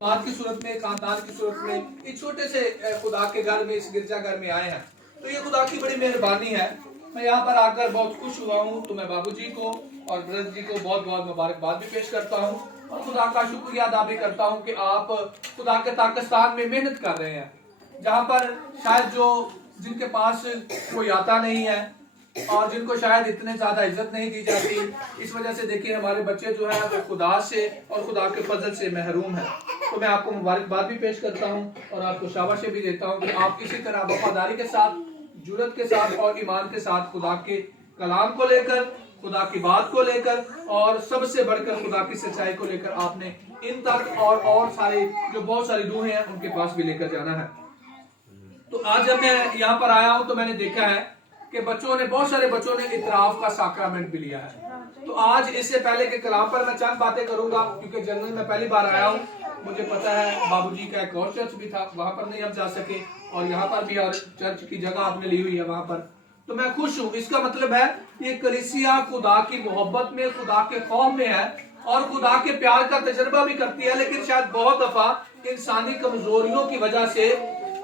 बात की सूरत में, खानदान की सूरत में इस छोटे से खुदा के घर में, इस गिरजाघर में आए हैं, तो ये खुदा की बड़ी मेहरबानी है। मैं यहाँ पर आकर बहुत खुश हुआ हूँ। तो मैं बाबूजी को और ब्रदर जी को बहुत बहुत मुबारकबाद भी पेश करता हूँ और खुदा का शुक्रिया अदा भी करता हूँ कि आप खुदा के पाकिस्तान में मेहनत कर रहे हैं, जहाँ पर शायद जो जिनके पास कोई आता नहीं है और जिनको शायद इतने ज्यादा इज्जत नहीं दी जाती, इस वजह से देखिए हमारे बच्चे जो है वो खुदा से और खुदा के फजल से महरूम है। तो मैं आपको मुबारकबाद भी पेश करता हूँ और आपको शाबाशी भी देता हूँ कि आप इसी तरह वफादारी के साथ, जुर्रत के साथ और ईमान के साथ खुदा के कलाम को लेकर, खुदा की बात को लेकर और सबसे बढ़कर खुदा की सच्चाई को लेकर आपने इन तक और सारे जो बहुत सारी रूहें हैं उनके पास भी लेकर जाना है। तो आज जब मैं यहाँ पर आया हूँ तो मैंने देखा है कि बहुत सारे बच्चों ने इतराफ का साक्रामेंट भी लिया है। तो आज इससे पहले के कलाम पर मैं चंद बातें करूंगा, क्योंकि जनरल में पहली बार आया हूँ। मुझे पता है बाबूजी का एक और चर्च भी था, वहां पर नहीं हम जा सके, और यहाँ पर भी और चर्च की जगह आपने ली हुई है वहां पर। तो मैं खुश हूँ। इसका मतलब है ये कलीसिया खुदा की मोहब्बत में, खुदा के खौफ में है और खुदा के प्यार का तजर्बा भी करती है। लेकिन शायद बहुत दफा इंसानी कमजोरियों की वजह से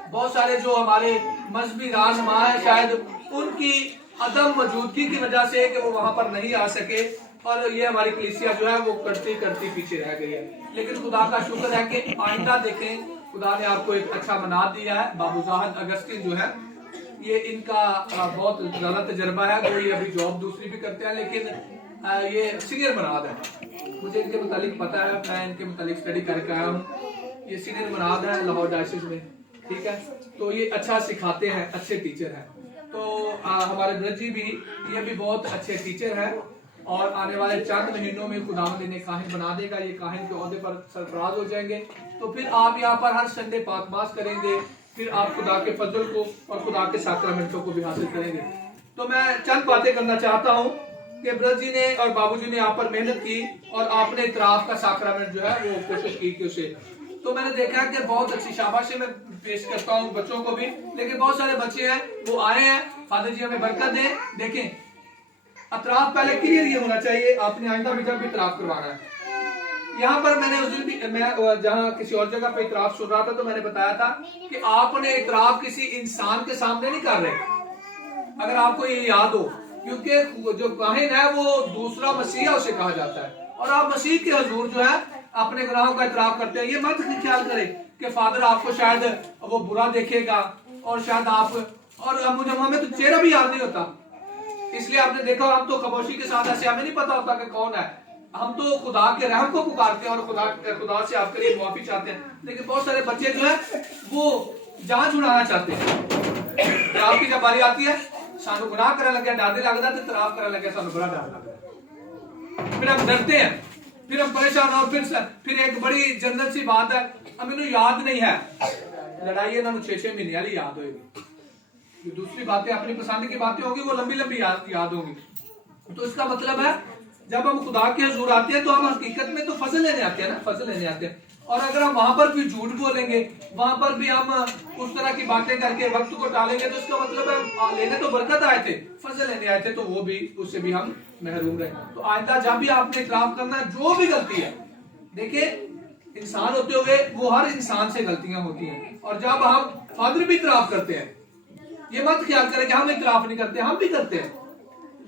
बहुत सारे जो हमारे मजहबी रहनुमा है, शायद उनकी अदम मौजूदगी की वजह से कि वो वहां पर नहीं आ सके और ये हमारी कलीसिया जो है वो करती करती पीछे रह गई है। लेकिन खुदा का शुक्र है कि आइंदा देखें, खुदा ने आपको एक अच्छा मनाद दिया है। बाबू जाहिद अगस्ती जो है, ये इनका बहुत ज्यादा तजर्बा है। वो ये अभी जॉब दूसरी भी करते हैं, लेकिन ये सीनियर मनाद है। मुझे इनके मुतालिक पता है, मैं इनके मुतालिक स्टडी करके आया हूँ। ये सीनियर मनाद है लाहौर डायसिस में, ठीक है। तो ये अच्छा सिखाते हैं, अच्छे टीचर हैं। तो हमारे ब्रज जी भी, ये भी बहुत अच्छे टीचर हैं और आने वाले चंद महीनों में खुदावंद इन्हें काहिन बना देगा। ये काहिन के ओहदे पर सरफराज हो जाएंगे। तो फिर आप यहाँ पर हर संडे पाकबाज करेंगे, फिर आप खुदा के फजल को और खुदा के साक्रामेंटों को भी हासिल करेंगे। तो मैं चंद बातें करना चाहता हूँ कि ब्रज जी ने और बाबूजी ने यहाँ पर मेहनत की और आपने इतराफ का साक्रामेंट जो है वो कोशिश की कि उसे, तो मैंने देखा कि बहुत अच्छी शाबाशी मैं पेश करता हूँ बच्चों को भी। लेकिन बहुत सारे बच्चे हैं वो आए हैं, फादर जी हमें बरकत दें। देखें, अतराफ पहले क्लियर ये होना चाहिए, आपने आइंदा भी जब भी इतराफ करवाना है। यहाँ पर मैंने उस दिन भी, मैं जहाँ किसी और जगह पे इतराफ सुन रहा था, तो मैंने बताया था कि आपने इतराफ किसी इंसान के सामने नहीं कर रहे, अगर आपको ये याद हो, क्योंकि जो काहिन है वो दूसरा मसीहा उसे कहा जाता है और आप मसीह के हजूर जो है अपने गुनाहों का इतराफ करते हैं। ये मत ख्याल करें कि फादर आपको शायद वो बुरा देखेगा और शायद आप, और मुझे हमें तो चेहरा भी याद नहीं होता, इसलिए आपने देखा हम तो खामोशी के साथ ऐसे, हमें नहीं पता होता कि कौन है। हम तो खुदा के रहम को पुकारते हैं और खुदा से आपके लिए माफी चाहते हैं। लेकिन बहुत सारे बच्चे जो है वो जान छुड़ाना चाहते हैं। आपकी जब बारी आती है, सानू गुनाह करने लगे, डर नहीं लगता, तो इतराफ करने लगे, सानू बड़ा डर लगता है, फिर हम डरते हैं, फिर हम परेशान। और फिर एक बड़ी जनरल सी बात है, हमें याद नहीं है, लड़ाई इन्होंने 6-6 महीने वाली याद होगी। दूसरी बातें अपनी पसंद की बातें होगी, वो लंबी लंबी याद होगी। तो इसका मतलब है जब हम खुदा के हजूर आते हैं तो हम हकीकत में तो फजल लेने आते हैं ना, फजल लेने आते हैं। और अगर हम वहां पर भी झूठ बोलेंगे, वहां पर भी हम उस तरह की बातें करके वक्त को टालेंगे, तो इसका मतलब है लेने तो बरकत आए थे, फजल लेने आए थे, तो वो भी, उससे भी हम महरूम रहे। तो आइंदा जब भी आपने इतराफ करना, जो भी गलती है, देखिए इंसान होते हुए वो हर इंसान से गलतियां होती हैं, और जब हम फादर भी इतराफ करते हैं, ये मत ख्याल करें कि हम इतराफ नहीं करते, हम भी करते हैं।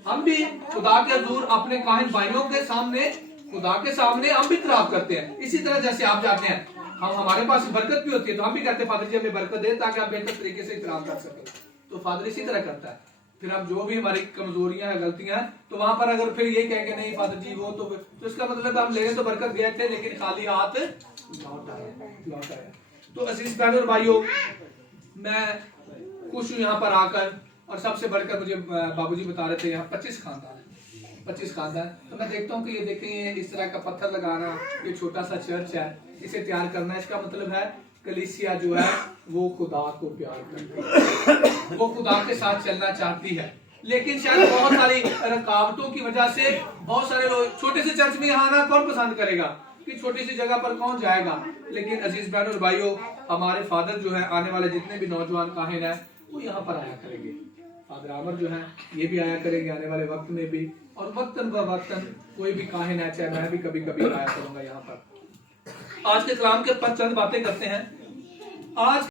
हम भी खुदा के हजूर अपने काहिन भाइयों के सामने, खुदा के सामने हम भी इतराफ करते हैं। इसी तरह जैसे आप जाते हैं, हम, हमारे पास बरकत भी होती है, तो हम भी कहते हैं फादर जी हमें बरकत दे ताकि आप बेहतर तरीके से इतराफ कर सके। तो फादर इसी तरह करता है। फिर हम जो भी हमारी कमजोरियां हैं, गलतियां हैं, तो वहां पर अगर फिर ये कहेंगे नहीं फादर जी वो तो इसका मतलब हम लेने तो बरकत गए थे लेकिन खाली हाथ लौट आए। तो अजीज बहन और भाइयों, मैं खुश हूँ यहाँ पर आकर। और सबसे बढ़कर मुझे बाबूजी बता रहे थे यहाँ 25 खानदान। तो मैं देखता हूँ कि ये देखें, इस तरह का पत्थर लगाना, ये छोटा सा चर्च है, इसे तैयार करना, इसका मतलब है कलीसिया जो है वो खुदा को प्यार करती है, वो खुदा के साथ चलना चाहती है। लेकिन शायद बहुत सारी रुकावटों की वजह से बहुत सारे लोग, छोटे से चर्च में आना कौन पसंद करेगा, कि छोटी सी जगह पर कौन जाएगा। लेकिन अजीज बहनों और भाइयों, हमारे फादर जो है, आने वाले जितने भी नौजवान काहिन है वो यहाँ पर आया करेंगे। फादर आमर जो है ये भी आया करेंगे आने वाले वक्त में भी, और वक्तन ब वक्तन कोई भी काहिन है, चाहे मैं भी कभी कभी आया करूंगा यहाँ पर। आज के कलाम के ऊपर चंद बातें करते हैं। आज